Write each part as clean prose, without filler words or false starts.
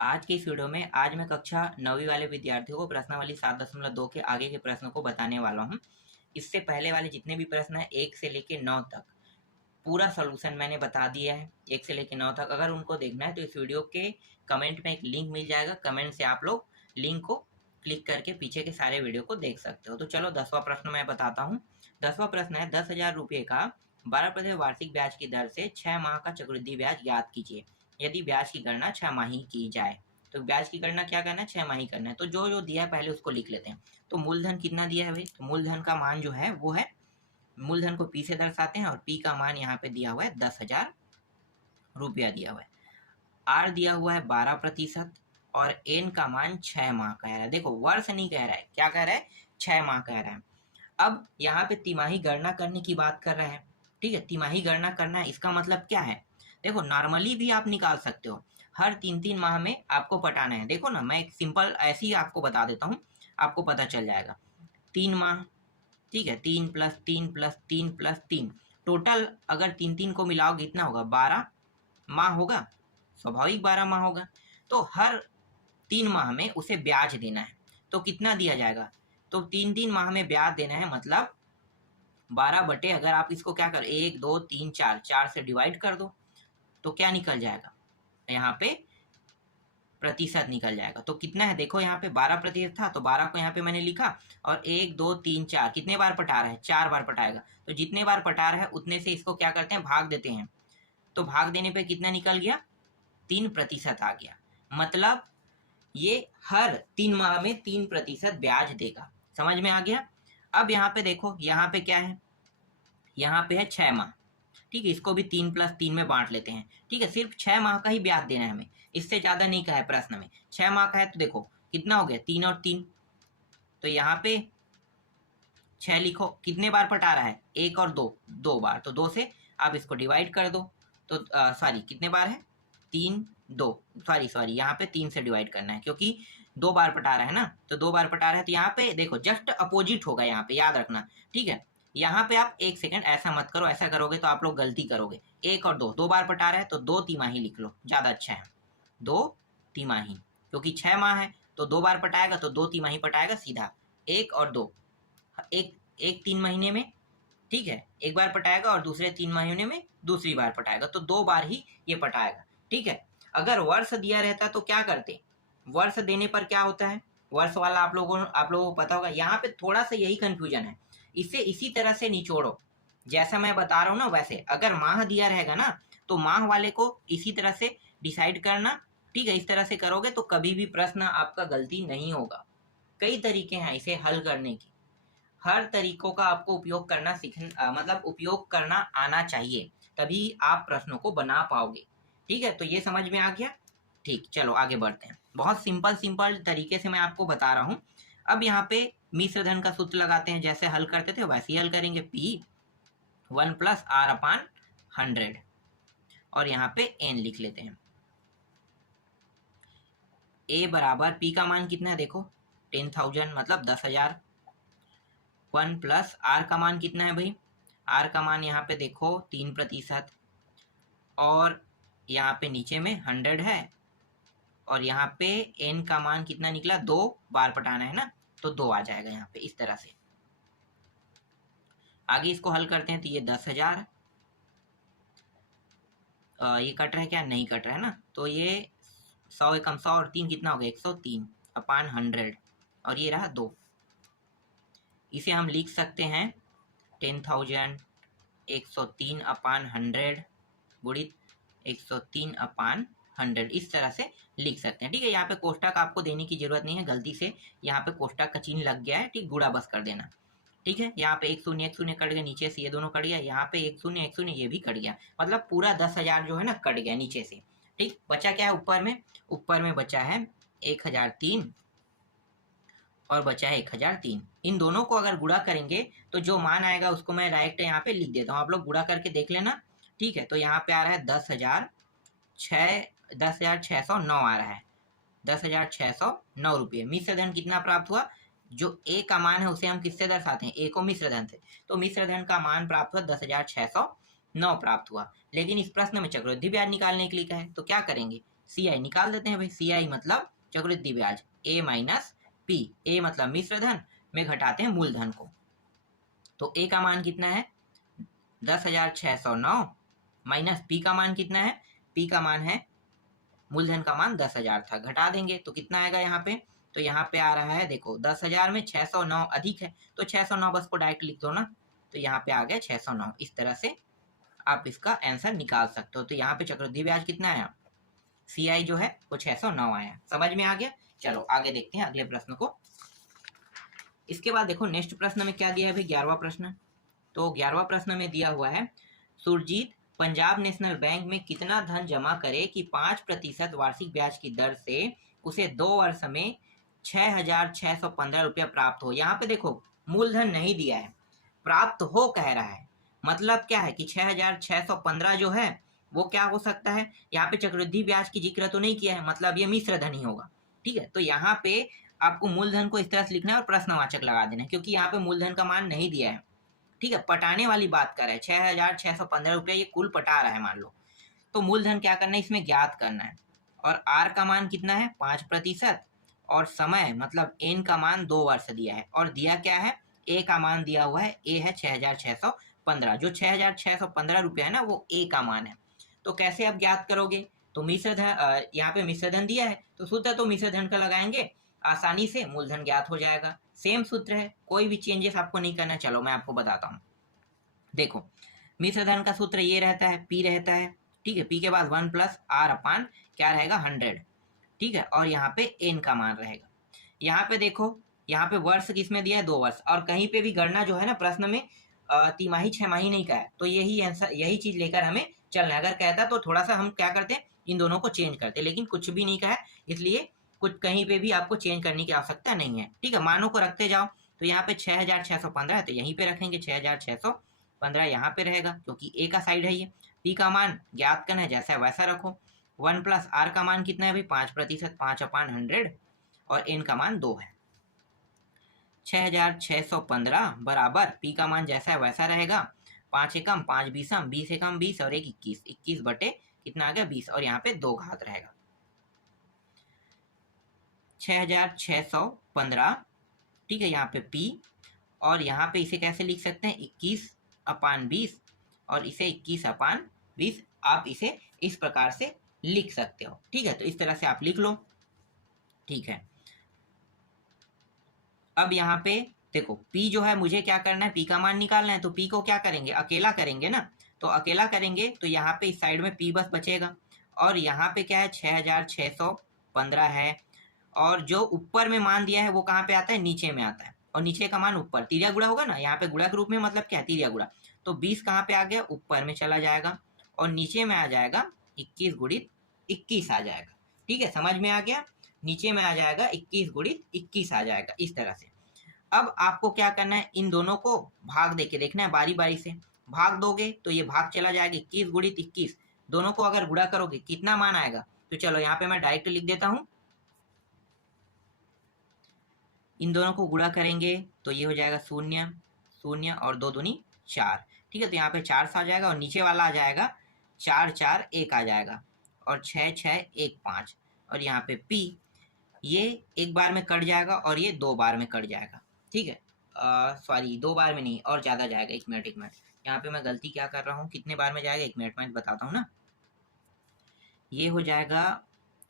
आज की इस वीडियो में आज मैं कक्षा 9वीं वाले विद्यार्थियों को प्रश्नावली 7.2 के आगे के प्रश्नों को बताने वाला हूं। इससे पहले वाले जितने भी प्रश्न हैं 1 से लेकर 9 तक पूरा सॉल्यूशन मैंने बता दिया है। 1 से लेकर 9 तक अगर उनको देखना है तो इस वीडियो के कमेंट में एक लिंक मिल जाएगा। कमेंट से आप लोग लिंक को क्लिक करके पीछे के सारे वीडियो को देख सकते हो। तो चलो 10वां प्रश्न मैं बताता हूँ। 10वां प्रश्न है 10,000 रुपये का 12% वार्षिक ब्याज की दर से 6 माह का चक्रवृद्धि ब्याज ज्ञात कीजिए यदि ब्याज की गणना 6 माही की जाए। तो ब्याज की गणना क्या करना है, 6 माही करना है। तो जो जो दिया है पहले उसको लिख लेते हैं। तो मूलधन कितना दिया है भाई, तो मूलधन का मान जो है वो है, मूलधन को पी से दर्शाते हैं और पी का मान यहाँ पे दिया हुआ है 10,000 रुपया दिया हुआ है। आर दिया हुआ है 12% और एन का मान 6 माह कह रहा है। देखो वर्ष नहीं कह रहा है, क्या कह रहा है, 6 माह कह रहा है। अब यहाँ पे तिमाही गणना करने की बात कर रहा है। ठीक है, तिमाही गणना करना है, इसका मतलब क्या है, देखो नॉर्मली भी आप निकाल सकते हो। हर 3-3 माह में आपको पटाना है। देखो ना, मैं एक सिंपल ऐसे ही आपको बता देता हूँ, आपको पता चल जाएगा। 3 माह, ठीक है, 3 + 3 + 3 + 3 टोटल अगर 3-3 को मिलाओगे कितना होगा, 12 माह होगा। स्वाभाविक 12 माह होगा। तो हर 3 माह में उसे ब्याज देना है। तो कितना दिया जाएगा, तो 3-3 माह में ब्याज देना है, मतलब 12 बटे, अगर आप इसको क्या करो, 1 2 3 4, 4 से डिवाइड कर दो तो क्या निकल जाएगा, यहाँ पे प्रतिशत निकल जाएगा। तो कितना है, देखो यहाँ पे 12% था तो 12 को यहाँ पे मैंने लिखा और 1 2 3 4 कितने बार पटा रहा है, 4 बार पटाएगा। तो जितने बार पटा रहा है उतने से इसको क्या करते हैं, भाग देते हैं। तो भाग देने पे कितना निकल गया, 3% आ गया। मतलब ये हर 3 माह में 3% ब्याज देगा। समझ में आ गया। अब यहाँ पे देखो, यहाँ पे क्या है, यहाँ पे है 6 माह। ठीक है, इसको भी 3 + 3 में बांट लेते हैं। ठीक है, सिर्फ 6 माह का ही ब्याज देना है हमें, इससे ज्यादा नहीं कहा है प्रश्न में। 6 माह का है तो देखो कितना हो गया, 3 और 3, तो यहाँ पे 6 लिखो। कितने बार पटा रहा है, 1 और 2, 2 बार, तो 2 से आप इसको डिवाइड कर दो। तो सॉरी कितने बार है, 3 2, सॉरी यहाँ पे 3 से डिवाइड करना है क्योंकि 2 बार पटा रहा है ना, तो 2 बार पटा रहा है। तो यहाँ पे देखो जस्ट अपोजिट होगा, यहाँ पे याद रखना। ठीक है, यहाँ पे आप 1 सेकंड ऐसा मत करो, ऐसा करोगे तो आप लोग गलती करोगे। 1 और 2, 2 बार पटा रहा है तो 2 तिमाही लिख लो, ज्यादा अच्छा है, 2 तिमाही। क्योंकि 6 माह है तो 2 बार पटाएगा तो 2 तिमाही पटाएगा सीधा। 1 और 2, एक एक 3 महीने में, ठीक है, एक बार पटाएगा और दूसरे 3 महीने में दूसरी बार पटाएगा, तो 2 बार ही ये पटाएगा। ठीक है, अगर वर्ष दिया रहता तो क्या करते, वर्ष देने पर क्या होता है, वर्ष वाला आप लोगों को पता होगा। यहाँ पे थोड़ा सा यही कंफ्यूजन है, इसे इसी तरह से निचोड़ो जैसा मैं बता रहा हूँ ना वैसे। अगर माह दिया रहेगा ना तो माह वाले को इसी तरह से डिसाइड करना। ठीक है, इस तरह से करोगे तो कभी भी प्रश्न आपका गलती नहीं होगा। कई तरीके हैं इसे हल करने की, हर तरीकों का आपको उपयोग करना सीखना, मतलब उपयोग करना आना चाहिए, तभी आप प्रश्नों को बना पाओगे। ठीक है, तो ये समझ में आ गया। ठीक, चलो आगे बढ़ते हैं। बहुत सिंपल सिंपल तरीके से मैं आपको बता रहा हूँ। अब यहाँ पे मिश्र धन का सूत्र लगाते हैं, जैसे हल करते थे वैसे ही हल करेंगे। P1 + R/100 और यहाँ पे N लिख लेते हैं। A बराबर P का मान कितना है, देखो 10,000 मतलब 10,000। 1 + R का मान कितना है भाई, R का मान यहाँ पे देखो 3%, और यहाँ पे नीचे में 100 है, और यहाँ पे N का मान कितना निकला, 2 बार पटाना है ना, तो 2 आ जाएगा यहाँ पे इस तरह से। आगे इसको हल करते हैं तो ये 10,000, ये कट रहा है क्या, नहीं कट रहा है ना, तो ये 100 एकम 100 और 3 कितना हो गया, 103/100, और ये रहा 2। इसे हम लिख सकते हैं 10,000 103/100 गुणित 103/100, इस तरह से लिख सकते हैं। ठीक है, यहाँ पे कोष्टक आपको देने की जरूरत नहीं है, गलती से यहाँ पे कोष्टक का चिन्ह लग गया है। ठीक, गुणा बस कर देना। ठीक है, यहाँ पे 1 0 1 0 कट गया, नीचे से ये दोनों कट गया, यहाँ पे 1 0 1 0 ये भी कट गया, मतलब पूरा 10,000 जो है ना कट गया नीचे से। ठीक, बचा क्या है ऊपर में, ऊपर में बचा है 1,003 और बचा है 1,003। इन दोनों को अगर गुणा करेंगे तो जो मान आएगा उसको मैं डायरेक्ट यहाँ पे लिख देता हूँ, आप लोग गुणा करके देख लेना। ठीक है, तो यहाँ पे आ रहा है 10,609 आ रहा है, 10,609 रुपये। मिश्र धन कितना प्राप्त हुआ, जो ए का मान है उसे हम किससे दर्शाते हैं, ए को मिश्र धन से, तो मिश्र धन का मान प्राप्त हुआ 10,609 प्राप्त हुआ। लेकिन इस प्रश्न में चक्रवृद्धि ब्याज निकालने के लिए कहा है, तो क्या करेंगे, CI निकाल देते हैं भाई। CI मतलब चक्रवृद्धि ब्याज, A माइनस P। A मतलब मिश्र धन में घटाते हैं मूलधन को। तो A का मान कितना है 10,609 माइनस P का मान कितना है, P का मान है, मूलधन का मान 10,000 था, घटा देंगे तो कितना आएगा यहाँ पे, तो यहाँ पे आ रहा है देखो 10,000 में 609 अधिक है तो 609 बस को डायरेक्ट लिख दो ना, तो यहाँ पे आ गया 609। इस तरह से आप इसका आंसर निकाल सकते हो। तो यहाँ पे चक्रवृद्धि ब्याज कितना आया, CI जो है वो 609 आया। समझ में आ गया। चलो आगे देखते हैं अगले प्रश्न को। इसके बाद देखो नेक्स्ट प्रश्न में क्या दिया है भाई, 11वां प्रश्न। तो 11वां प्रश्न में दिया हुआ है, सुरजीत पंजाब नेशनल बैंक में कितना धन जमा करे कि 5% वार्षिक ब्याज की दर से उसे 2 वर्ष में 6,615 रुपया प्राप्त हो। यहाँ पे देखो मूलधन नहीं दिया है, प्राप्त हो कह रहा है, मतलब क्या है कि 6,615 जो है वो क्या हो सकता है, यहाँ पे चक्रवृद्धि ब्याज की जिक्र तो नहीं किया है, मतलब ये मिश्र धन ही होगा। ठीक है, तो यहाँ पे आपको मूलधन को इस तरह से लिखना है और प्रश्नवाचक लगा देना है, क्योंकि यहाँ पे मूलधन का मान नहीं दिया है। ठीक है, पटाने वाली बात कर रहे हैं, 6,615 रुपया ये कुल पटा रहा है मान लो, तो मूलधन क्या करना है इसमें ज्ञात करना है। और आर का मान कितना है 5%, और समय मतलब एन का मान 2 वर्ष दिया है, और दिया क्या है ए का मान दिया हुआ है, ए है 6,615। जो 6,615 रुपया है ना वो ए का मान है। तो कैसे आप ज्ञात करोगे, तो मिश्र धन, यहाँ पे मिश्र धन दिया है तो सूत्र तो मिश्र धन का लगाएंगे, आसानी से मूलधन ज्ञात हो जाएगा। सेम सूत्र है, कोई भी चेंजेस आपको नहीं करना। चलो मैं आपको बताता हूँ। देखो मिश्र धन का सूत्र ये रहता है, P रहता है। ठीक है, P के बाद 1 प्लस R अपान क्या रहेगा 100। ठीक है, और यहाँ पे N का मान रहेगा। यहाँ पे देखो, यहाँ पे वर्ष किसमें दिया है 2 वर्ष, और कहीं पे भी गणना जो है ना प्रश्न में तिमाही 6 माही नहीं का है, तो यही आंसर, यही चीज लेकर हमें चलना है। अगर कहता तो थोड़ा सा हम क्या करते हैं इन दोनों को चेंज करते, लेकिन कुछ भी नहीं कहा है, इसलिए कुछ कहीं पे भी आपको चेंज करने की आवश्यकता नहीं है। ठीक है, मानों को रखते जाओ। तो यहाँ पे 6,615 है तो यहीं पे रखेंगे 6,615 यहाँ पे रहेगा, क्योंकि ए का साइड है ये। पी का मान ज्ञात करना है, जैसा है वैसा रखो। 1 प्लस आर का मान कितना है भाई 5%, 5/100, और एन का मान 2 है। 6,615 बराबर पी का मान जैसा है वैसा रहेगा, 5 एकम 5 बीसम, 20 एकम 20 और 1 21, 21 बटे कितना आ गया 20, और यहाँ पे 2 घात रहेगा 6,615। ठीक है, यहाँ पे P, और यहाँ पे इसे कैसे लिख सकते हैं 21/20, और इसे 21/20 आप इसे इस प्रकार से लिख सकते हो। ठीक है, तो इस तरह से आप लिख लो। ठीक है, अब यहाँ पे देखो P जो है मुझे क्या करना है, P का मान निकालना है, तो P को क्या करेंगे अकेला करेंगे ना, तो अकेला करेंगे तो यहाँ पे इस साइड में P बस बचेगा, और यहाँ पे क्या है 6,615 है, और जो ऊपर में मान दिया है वो कहाँ पे आता है नीचे में आता है, और नीचे का मान ऊपर तिरिया गुणा होगा ना, यहाँ पे गुणा के रूप में मतलब क्या है तिरिया गुणा, तो 20 कहाँ पे आ गया ऊपर में चला जाएगा, और नीचे में आ जाएगा 21 गुणित 21 आ जाएगा। ठीक है, समझ में आ गया, नीचे में आ जाएगा 21 गुणित 21 आ जाएगा इस तरह से। अब आपको क्या करना है, इन दोनों को भाग देके देखना है, बारी बारी से भाग दोगे तो ये भाग चला जाएगा 21 गुणित 21, दोनों को अगर गुणा करोगे कितना मान आएगा, तो चलो यहाँ पे मैं डायरेक्ट लिख देता हूँ, इन दोनों को गुणा करेंगे तो ये हो जाएगा 0 0 और 2 दूनी 4। ठीक है, तो यहाँ पे 4 आ जाएगा, और नीचे वाला आ जाएगा 4 4 1 आ जाएगा, और 6 6 1 5, और यहाँ पे P ये एक बार में कट जाएगा और ये 2 बार में कट जाएगा। ठीक है, सॉरी 2 बार में नहीं और ज़्यादा जाएगा, 1 मिनट 1 मिनट, यहाँ पे मैं गलती क्या कर रहा हूँ, कितने बार में जाएगा 1 मिनट में बताता हूँ ना। ये हो जाएगा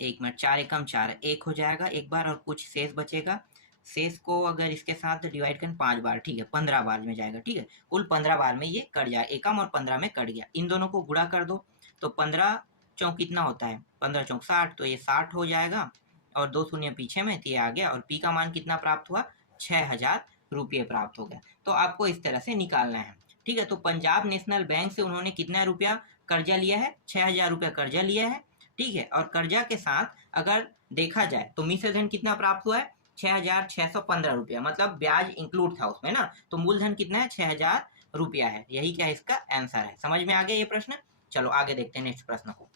1 मिनट, 4 एकम 4 1 हो जाएगा एक बार, और कुछ शेष बचेगा, शेष को अगर इसके साथ डिवाइड करें 5 बार, ठीक है 15 बार में जाएगा। ठीक है, कुल 15 बार में ये कट जाए, एकम और 15 में कट गया, इन दोनों को गुणा कर दो तो 15 चौक कितना होता है 15 चौक 60, तो ये 60 हो जाएगा, और 2 शून्य पीछे में तो ये आ गया, और P का मान कितना प्राप्त हुआ 6,000 रुपये प्राप्त हो गया। तो आपको इस तरह से निकालना है। ठीक है, तो पंजाब नेशनल बैंक से उन्होंने कितना रुपया कर्जा लिया है 6,000 रुपया कर्जा लिया है। ठीक है, और कर्जा के साथ अगर देखा जाए तो मिश्र धन कितना प्राप्त हुआ है 6,615 रुपया, मतलब ब्याज इंक्लूड था उसमें ना, तो मूलधन कितना है 6,000 रुपया है। यही क्या इसका आंसर है। समझ में आ गया ये प्रश्न। चलो आगे देखते हैं नेक्स्ट प्रश्न को।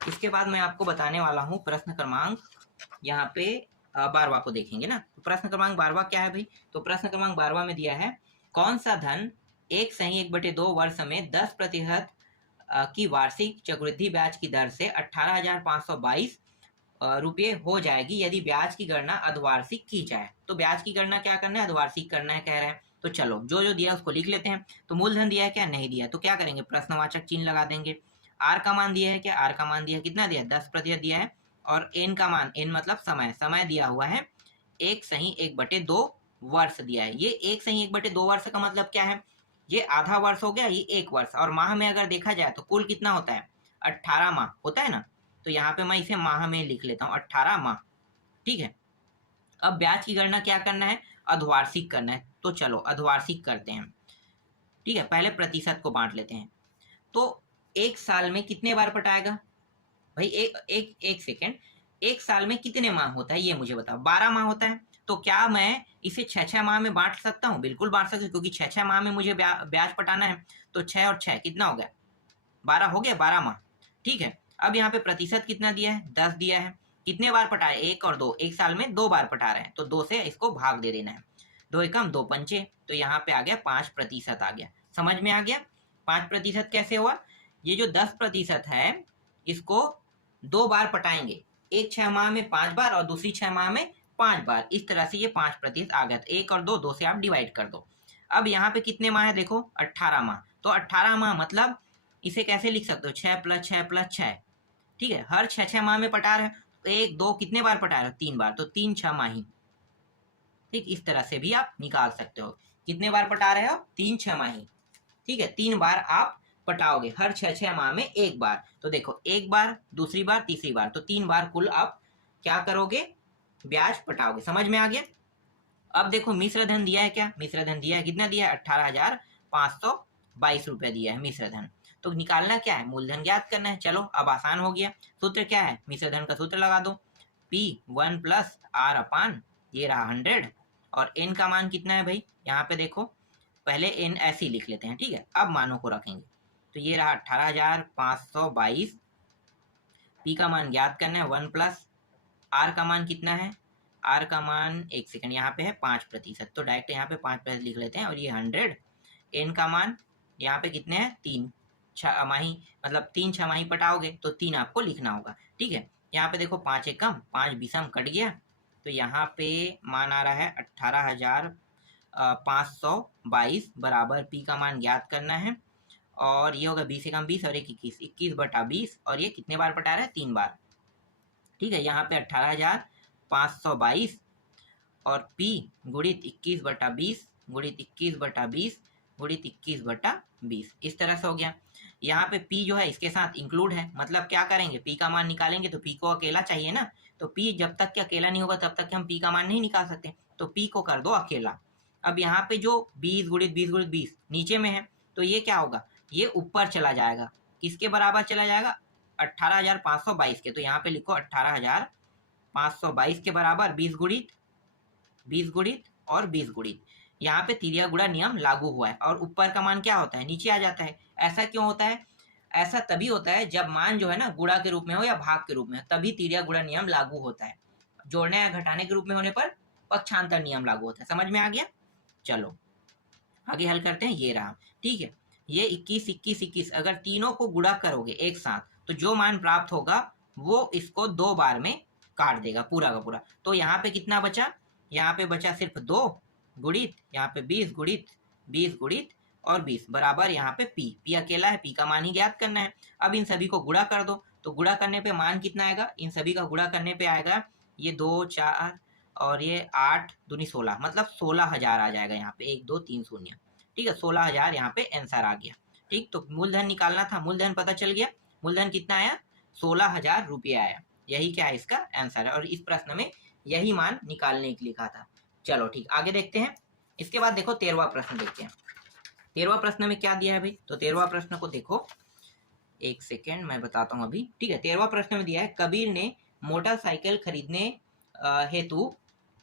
इसके बाद मैं आपको बताने वाला हूँ प्रश्न क्रमांक यहाँ पे 12वां को देखेंगे ना। तो प्रश्न क्रमांक 12वां क्या है भाई, तो प्रश्न क्रमांक 12वां में दिया है कौन सा धन 1/1/2 वर्ष में 10% की वार्षिक चक्रवृद्धि ब्याज की दर से 18,522 रुपये हो जाएगी यदि ब्याज की गणना अर्धवार्षिक की जाए। तो ब्याज की गणना क्या करना है, अर्धवार्षिक करना है कह रहे हैं। तो चलो जो जो दिया उसको लिख लेते हैं। तो मूलधन दिया है क्या, नहीं दिया, तो क्या करेंगे, प्रश्नवाचक चिन्ह लगा देंगे। आर का मान दिया है क्या, आर का मान दिया है, कितना दिया है, 10% दिया है। और एन का मान, एन मतलब समय, समय दिया हुआ है 1/1/2 वर्ष दिया है। ये 1/1/2 वर्ष का मतलब क्या है, ये आधा वर्ष हो गया, ये 1 वर्ष। और माह में अगर देखा जाए तो कुल कितना होता है, 18 माह होता है ना। तो यहाँ पे मैं इसे माह में लिख लेता हूँ, 18 माह। ठीक है, अब ब्याज की गणना क्या करना है, अर्धवार्षिक करना है। तो चलो अर्धवार्षिक करते हैं। ठीक है, पहले प्रतिशत को बांट लेते हैं। तो एक साल में कितने बार पटाएगा भाई, एक सेकेंड, एक साल में कितने माह होता है ये मुझे बताओ। 12 माह होता है। तो क्या मैं इसे 6-6 माह में बांट सकता हूँ, बिल्कुल बांट सकता हूँ, क्योंकि 6-6 माह में मुझे ब्याज पटाना है। तो 6 और 6 कितना हो गया, 12 हो गया, 12 माह। ठीक है, अब यहाँ पे प्रतिशत कितना दिया है, 10 दिया है। कितने बार पटा है, 1 और 2, एक साल में 2 बार पटा रहे हैं, तो 2 से इसको भाग दे देना है। 2 एकम 2 पंचे, तो यहाँ पे आ गया 5% आ गया। समझ में आ गया 5% कैसे हुआ। ये जो 10% है इसको 2 बार पटाएंगे, एक 6 माह में 5 बार और दूसरी 6 माह में 5 बार, इस तरह से ये 5% आ गया। 1 और 2, 2 से आप डिवाइड कर दो। अब यहाँ पे कितने माह है देखो, 18 माह। तो 18 माह मतलब इसे कैसे लिख सकते हो, 6 + 6 + 6। ठीक है, हर 6-6 माह में पटा रहे हैं, तो 1 2 कितने बार पटा रहे हो, 3 बार, तो 3 6 माही। ठीक, इस तरह से भी आप निकाल सकते हो। कितने बार पटा रहे हो, 3 6 माही। ठीक है, 3 बार आप पटाओगे, हर 6-6 माह में 1 बार। तो देखो, 1 बार, दूसरी बार, तीसरी बार, तो 3 बार कुल आप क्या करोगे, ब्याज पटाओगे। समझ में आ गया। अब देखो मिश्र धन दिया है क्या, मिश्र धन दिया है, कितना दिया है, 18,522 रुपए दिया है मिश्र धन। तो निकालना क्या है, मूलधन ज्ञात करना है। चलो अब आसान हो गया। सूत्र क्या है, मिश्र धन का सूत्र लगा दो, P1 + R/, ये रहा 100। और n का मान कितना है भाई, यहाँ पे देखो, पहले n ऐसे ही लिख लेते हैं। ठीक है, अब मानों को रखेंगे। तो ये रहा 18,522। P का मान ज्ञात करना है 1 + R का मान कितना है, आर का मान, एक सेकंड, यहाँ पे है 5%, तो डायरेक्ट यहाँ पे 5% लिख लेते हैं। और ये 100। एन का मान यहाँ पे कितने हैं, 3 छमाही, मतलब 3 छमाही पटाओगे तो 3 आपको लिखना होगा। ठीक है, यहाँ पे देखो 5 एकम 5 बीसम कट गया, तो यहाँ पे मान आ रहा है 18,522 बराबर पी का मान ज्ञात करना है। और ये होगा 20 एकम 20 और 21, 21/20। और ये कितने बार पटा रहा है, 3 बार। ठीक है, यहाँ पे 18,522 और P गुणित 21/20 गुणित 21/20 गुणित 21/20, इस तरह से हो गया। यहाँ पे P जो है इसके साथ इंक्लूड है, मतलब क्या करेंगे, P का मान निकालेंगे तो P को अकेला चाहिए ना। तो P जब तक कि अकेला नहीं होगा तब तक हम P का मान नहीं निकाल सकते, तो P को कर दो अकेला। अब यहाँ पे जो 20 गुणित 20 गुणित 20 नीचे में है, तो ये क्या होगा, ये ऊपर चला जाएगा, किसके बराबर चला जाएगा, 18,522 के। तो यहाँ पे लिखो 18,522 के बराबर 20 गुणित 20 गुणित और 20 गुणित। यहाँ पे तिर्या गुणा नियम लागू हुआ है, और ऊपर का मान क्या होता है, नीचे आ जाता है। ऐसा क्यों होता है, ऐसा तभी होता है जब मान जो है ना गुणा के रूप में हो या भाग के रूप में हो, तभी तिर्या गुणा नियम लागू होता है। जोड़ने या घटाने के रूप में होने पर पक्षांतर नियम लागू होता है। समझ में आ गया। चलो आगे हल करते हैं। ये रहा, ठीक है, ये 21 21 21 अगर तीनों को गुणा करोगे एक साथ, तो जो मान प्राप्त होगा वो इसको 2 बार में काट देगा पूरा का पूरा। तो यहाँ पे कितना बचा, यहाँ पे बचा सिर्फ 2 गुणित, यहाँ पे 20 गुणित 20 गुणित और 20 बराबर यहाँ पे P अकेला है, P का मान ही ज्ञात करना है। अब इन सभी को गुणा कर दो, तो गुणा करने पे मान कितना आएगा, इन सभी का गुणा करने पे आएगा ये 2 4 और ये 8 दूनी 16, मतलब 16,000 आ जाएगा यहाँ पे, 1 2 3 0। ठीक है, 16,000 यहाँ पे आंसर आ गया। ठीक, तो मूलधन निकालना था, मूलधन पता चल गया। मूलधन कितना आया, 16,000 रुपये आया। यही क्या है, इसका आंसर है। और इस प्रश्न में यही मान निकालने के लिए कहा था। चलो ठीक, आगे देखते हैं। इसके बाद देखो 13वां प्रश्न देखते हैं। 13वां प्रश्न में क्या दिया है भाई, तो 13वां प्रश्न को देखो, एक सेकेंड मैं बताता हूँ अभी। ठीक है, 13वां प्रश्न में दिया है, कबीर ने मोटरसाइकिल खरीदने हेतु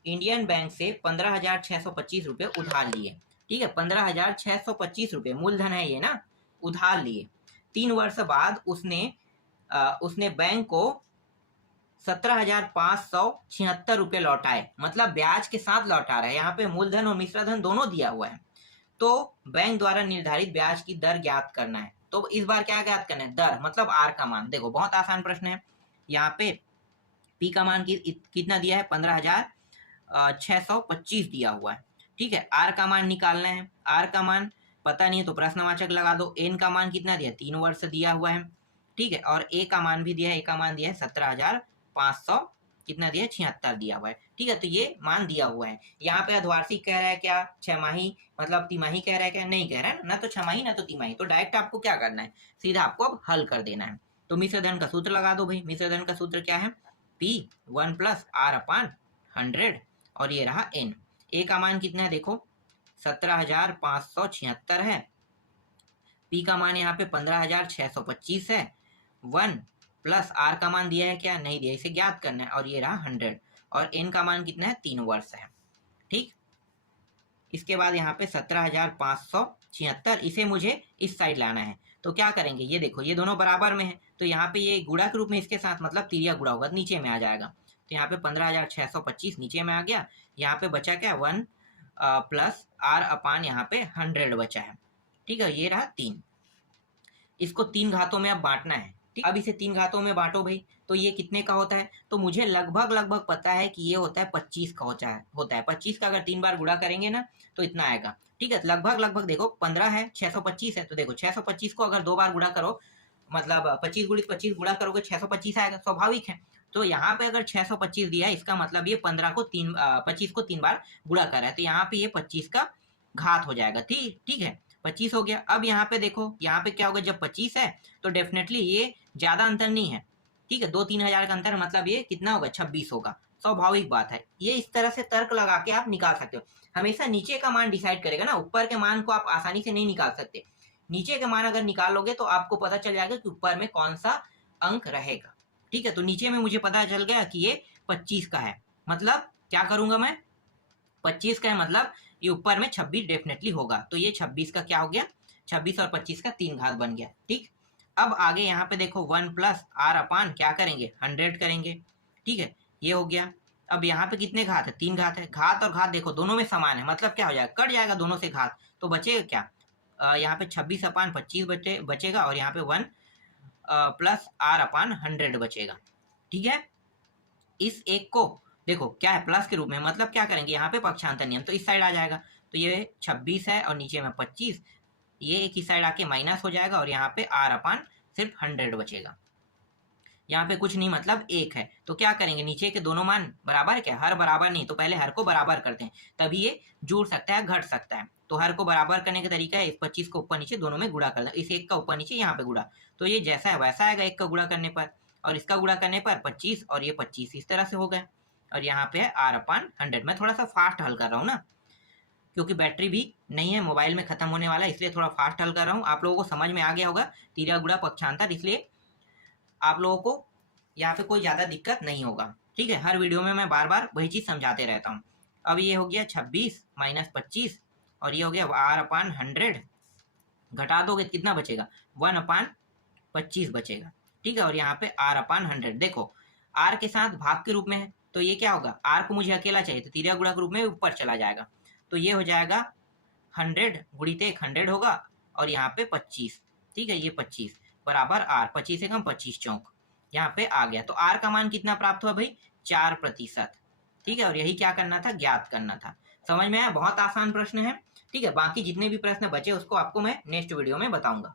इंडियन बैंक से 15,625 रुपये उधार लिए। ठीक है, 15,625 रुपये मूलधन है ये ना, उधार लिए। 3 वर्ष बाद उसने बैंक को 17,576 रुपये लौटाए, मतलब ब्याज के साथ लौटा रहा है। यहाँ पे मूलधन और मिश्रधन दोनों दिया हुआ है। तो बैंक द्वारा निर्धारित ब्याज की दर ज्ञात करना है। तो इस बार क्या ज्ञात करना है, दर मतलब आर का मान। देखो बहुत आसान प्रश्न है। यहाँ पे पी का मान कितना दिया है, 15,625 दिया हुआ है। ठीक है, आर का मान निकालना है। आर का मान पता नहीं है तो प्रश्नवाचक लगा दो। एन का मान कितना दिया, 3 वर्ष दिया हुआ है। ठीक है, और ए का मान भी दिया है। ए का मान दिया है 17,500 कितना दिया, 76 दिया हुआ है। ठीक है, तो ये मान दिया हुआ है। यहाँ पे अर्धवार्षिक कह रहा है क्या, छमाही मतलब तिमाही कह रहा है क्या, नहीं कह रहा है ना तो छमाही ना तो तिमाही। तो डायरेक्ट आपको क्या करना है, सीधा आपको अब हल कर देना है। तो मिश्रधन का सूत्र लगा दो भाई। मिश्रधन का सूत्र क्या है, P 1 प्लस आर अपान 100 और ये रहा N। ए का मान कितना है देखो 17,576 है। P का मान यहाँ पे 15,625 है। 1 प्लस आर का मान दिया है क्या, नहीं दिया, इसे ज्ञात करना है। और ये रहा 100 और N का मान कितना है, 3 वर्ष है। ठीक, इसके बाद यहाँ पे 17,576 इसे मुझे इस साइड लाना है। तो क्या करेंगे, ये देखो ये दोनों बराबर में है तो यहाँ पे ये गुणा के रूप में इसके साथ मतलब तिरिया गुणा होगा, नीचे में आ जाएगा। तो यहाँ पे 15,625 नीचे में आ गया। यहाँ पे बचा क्या, 1 प्लस आर अपान यहाँ पे 100 बचा है। ठीक है, ये रहा 3। इसको 3 घातों में अब बांटना है। ठीक, अब इसे 3 घातों में बांटो भाई। तो ये कितने का होता है, तो मुझे लगभग पता है कि ये होता है 25 का होता है 25 का। अगर 3 बार गुणा करेंगे ना तो इतना आएगा। ठीक है, लगभग देखो 15 है, 625 है, तो देखो 625 को अगर 2 बार गुणा करो मतलब 25 गुणित 25 गुणा करोगे 625 आएगा, स्वाभाविक है। तो यहाँ पे अगर 625 दिया है इसका मतलब ये 25 को 3 बार गुणा कर रहा है। तो यहाँ पे ये 25 का घात हो जाएगा। ठीक है, 25 हो गया। अब यहाँ पे देखो, यहाँ पे क्या होगा, जब 25 है तो डेफिनेटली ये ज्यादा अंतर नहीं है। ठीक है, 2-3 हजार का अंतर, मतलब ये कितना होगा, 26 होगा। स्वाभाविक बात है। ये इस तरह से तर्क लगा के आप निकाल सकते हो। हमेशा नीचे का मान डिसाइड करेगा ना, ऊपर के मान को आप आसानी से नहीं निकाल सकते। नीचे के मान अगर निकालोगे तो आपको पता चल जाएगा कि ऊपर में कौन सा अंक रहेगा। ठीक है, तो नीचे में मुझे पता चल गया कि ये 25 का है। मतलब क्या करूंगा मैं, 25 का है मतलब ये ऊपर में 26 डेफिनेटली होगा। तो ये 26 का क्या हो गया, 26 और 25 का 3 घात बन गया। ठीक, अब आगे यहाँ पे देखो 1 प्लस आर अपान क्या करेंगे, 100 करेंगे। ठीक है, ये हो गया। अब यहाँ पे कितने घात है, 3 घात है। घात और घात देखो दोनों में समान है, मतलब क्या हो जाएगा, कट जाएगा दोनों से घात। तो बचेगा क्या, यहाँ पे 26 अपान 25 बचेगा और यहाँ पे 1 प्लस आर अपान 100 बचेगा। ठीक है, इस एक को देखो क्या है, प्लस के रूप में, मतलब क्या करेंगे, यहाँ पे पक्षांतर नियम, तो इस साइड आ जाएगा। तो ये 26 है और नीचे में 25, ये एक ही साइड आके माइनस हो जाएगा और यहाँ पे आर अपान सिर्फ 100 बचेगा। यहाँ पे कुछ नहीं, मतलब 1 है। तो क्या करेंगे, नीचे के दोनों मान बराबर है क्या, हर बराबर नहीं, तो पहले हर को बराबर करते हैं, तभी ये जुड़ सकता है, घट सकता है। तो हर को बराबर करने का तरीका है, इस 25 को ऊपर नीचे दोनों में गुणा कर दो, इस 1 का ऊपर नीचे यहाँ पे गुणा। तो ये जैसा है वैसा आएगा 1 का गुणा करने पर, और इसका गुणा करने पर 25 और ये 25 इस तरह से हो गए। और यहाँ पे है आर अपान 100। मैं थोड़ा सा फास्ट हल कर रहा हूँ ना, क्योंकि बैटरी भी नहीं है, मोबाइल में खत्म होने वाला है, इसलिए थोड़ा फास्ट हल कर रहा हूँ। आप लोगों को समझ में आ गया होगा तिर्या गुणा पक्षांतर, इसलिए आप लोगों को यहाँ पे कोई ज़्यादा दिक्कत नहीं होगा। ठीक है, हर वीडियो में मैं बार बार वही चीज़ समझाते रहता हूँ। अब ये हो गया 26 माइनस 25 और ये हो गया आर अपान 100। घटा दोगे कितना बचेगा, 1 अपान 25 बचेगा। ठीक है, और यहाँ पे आर अपान 100 देखो आर के साथ भाग के रूप में है, तो ये क्या होगा, आर को मुझे अकेला चाहिए तो तिर्या गुणा के रूप में ऊपर चला जाएगा। तो ये हो जाएगा 100 गुणित 100 होगा और यहाँ पे 25। ठीक है, ये 25 बराबर आर, 25 से कम 25 चौक यहाँ पे आ गया। तो आर का मान कितना प्राप्त हुआ भाई, 4%। ठीक है, और यही क्या करना था, ज्ञात करना था। समझ में आया, बहुत आसान प्रश्न है। ठीक है, बाकी जितने भी प्रश्न बचे उसको आपको मैं नेक्स्ट वीडियो में बताऊंगा।